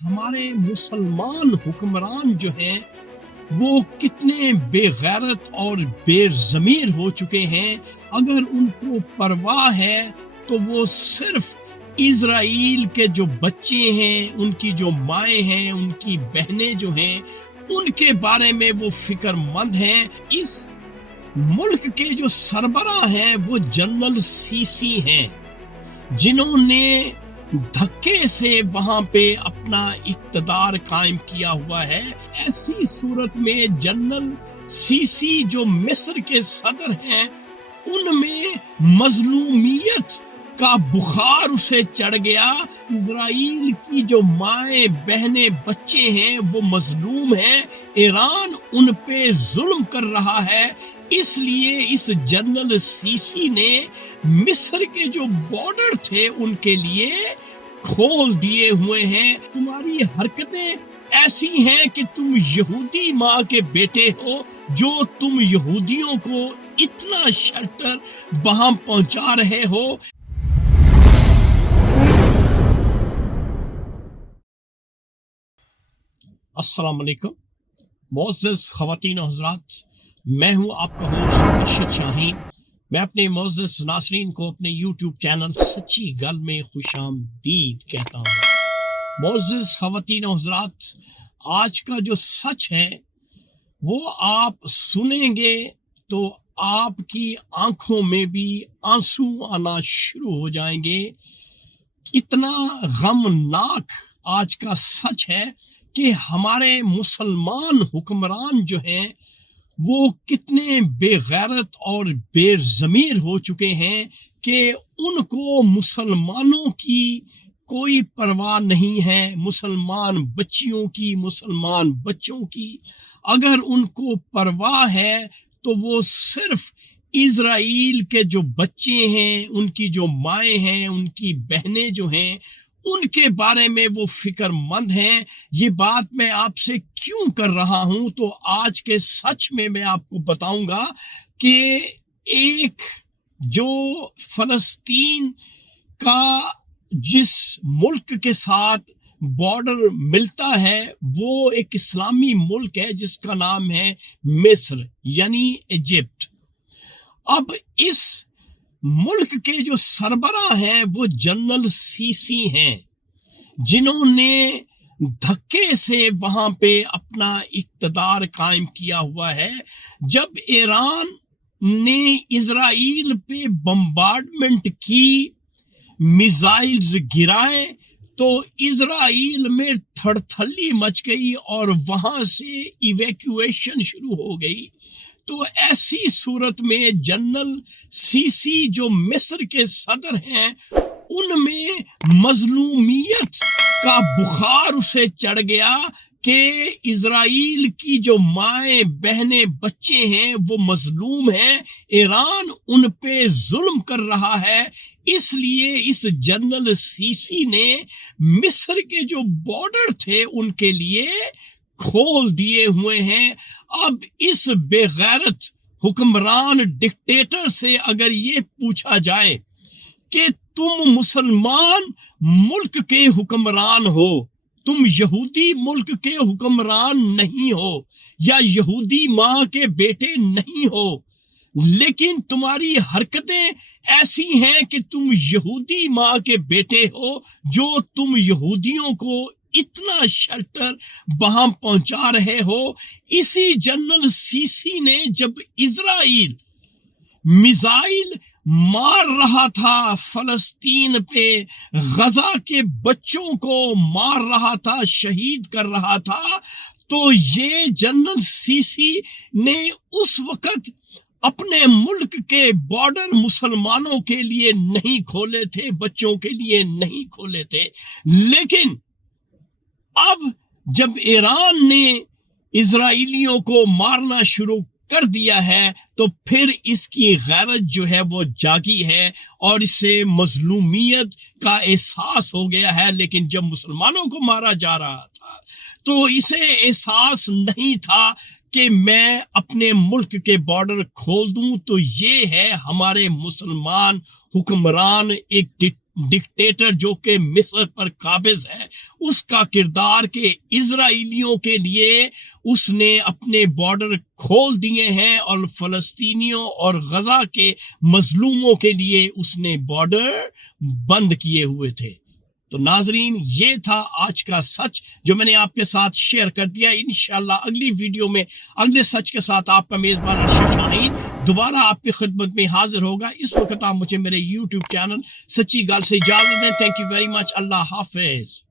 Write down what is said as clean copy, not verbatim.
ہمارے مسلمان حکمران جو ہیں وہ کتنے بے غیرت اور بے ضمیر ہو چکے ہیں۔ اگر ان کو پرواہ ہے تو وہ صرف اسرائیل کے جو بچے ہیں، ان کی جو مائیں ہیں، ان کی بہنیں جو ہیں، ان کے بارے میں وہ فکر مند ہیں۔ اس ملک کے جو سربراہ ہیں وہ جنرل سیسی ہیں، جنہوں نے دھکے سے وہاں پہ اپنا اقتدار قائم کیا ہوا ہے۔ ایسی صورت میں جنرل سیسی جو مصر کے صدر ہیں، ان میں مظلومیت کا بخار اسے چڑھ گیا۔ اسرائیل کی جو مائیں بہنیں بچے ہیں وہ مظلوم ہیں، ایران ان پہ ظلم کر رہا ہے۔ اس لیے اس جنرل سیسی نے مصر کے جو بارڈر تھے ان کے لیے کھول دیے ہوئے ہیں۔ تمہاری حرکتیں ایسی ہیں کہ تم یہودی ماں کے بیٹے ہو، جو تم یہودیوں کو اتنا شیلٹر وہاں پہنچا رہے ہو۔ السلام علیکم معزز خواتین و حضرات، میں ہوں آپ کا ہوسٹ ارشد شاہین۔ میں اپنے معزز ناظرین کو اپنے یوٹیوب چینل سچی گل میں خوش آمدید کہتا ہوں۔ معزز خواتین و حضرات، آج کا جو سچ ہے وہ آپ سنیں گے تو آپ کی آنکھوں میں بھی آنسو آنا شروع ہو جائیں گے۔ اتنا غمناک آج کا سچ ہے کہ ہمارے مسلمان حکمران جو ہیں وہ کتنے بے غیرت اور بے ضمیر ہو چکے ہیں کہ ان کو مسلمانوں کی کوئی پرواہ نہیں ہے، مسلمان بچیوں کی، مسلمان بچوں کی۔ اگر ان کو پرواہ ہے تو وہ صرف اسرائیل کے جو بچے ہیں، ان کی جو مائیں ہیں، ان کی بہنیں جو ہیں، ان کے بارے میں وہ فکر مند ہیں۔ یہ بات میں آپ سے کیوں کر رہا ہوں تو آج کے سچ میں آپ کو بتاؤں گا کہ ایک جو فلسطین کا جس ملک کے ساتھ بارڈر ملتا ہے وہ ایک اسلامی ملک ہے جس کا نام ہے مصر یعنی ایجپٹ۔ اب اس ملک کے جو سربراہ ہیں وہ جنرل سیسی ہیں، جنہوں نے دھکے سے وہاں پہ اپنا اقتدار قائم کیا ہوا ہے۔ جب ایران نے اسرائیل پہ بمبارڈمنٹ کی، میزائلز گرائے، تو اسرائیل میں تھڑ تھلی مچ گئی اور وہاں سے ایویکویشن شروع ہو گئی۔ تو ایسی صورت میں جنرل سیسی جو مصر کے صدر ہیں، ان میں مظلومیت کا بخار اسے چڑھ گیا کہ اسرائیل کی جو مائیں بہنیں بچے ہیں وہ مظلوم ہیں، ایران ان پہ ظلم کر رہا ہے۔ اس لیے اس جنرل سیسی نے مصر کے جو بارڈر تھے ان کے لیے کھول دیے ہوئے ہیں۔ اب اس بے غیرت حکمران ڈکٹیٹر سے اگر یہ پوچھا جائے کہ تم مسلمان ملک کے حکمران ہو، تم یہودی ملک کے حکمران نہیں ہو یا یہودی ماں کے بیٹے نہیں ہو، لیکن تمہاری حرکتیں ایسی ہیں کہ تم یہودی ماں کے بیٹے ہو، جو تم یہودیوں کو اتنا شیلٹر وہاں پہنچا رہے ہو۔ اسی جنرل سیسی نے جب اسرائیل میزائل مار رہا تھا فلسطین پہ، غزہ کے بچوں کو مار رہا تھا، شہید کر رہا تھا، تو یہ جنرل سیسی نے اس وقت اپنے ملک کے بارڈر مسلمانوں کے لیے نہیں کھولے تھے، بچوں کے لیے نہیں کھولے تھے۔ لیکن اب جب ایران نے اسرائیلیوں کو مارنا شروع کر دیا ہے تو پھر اس کی غیرت جو ہے وہ جاگی ہے اور اسے مظلومیت کا احساس ہو گیا ہے۔ لیکن جب مسلمانوں کو مارا جا رہا تھا تو اسے احساس نہیں تھا کہ میں اپنے ملک کے بارڈر کھول دوں۔ تو یہ ہے ہمارے مسلمان حکمران ایک ڈکٹیٹر جو کہ مصر پر قابض ہے اس کا کردار کہ اسرائیلیوں کے لیے اس نے اپنے بارڈر کھول دیے ہیں اور فلسطینیوں اور غزہ کے مظلوموں کے لیے اس نے بارڈر بند کیے ہوئے تھے۔ تو ناظرین یہ تھا آج کا سچ جو میں نے آپ کے ساتھ شیئر کر دیا۔ انشاءاللہ اگلی ویڈیو میں اگلے سچ کے ساتھ آپ کا میزبان ارشد شاہین دوبارہ آپ کی خدمت میں حاضر ہوگا۔ اس وقت آپ مجھے میرے یوٹیوب چینل سچی گل سے اجازت دیں۔ Thank you very much. اللہ حافظ۔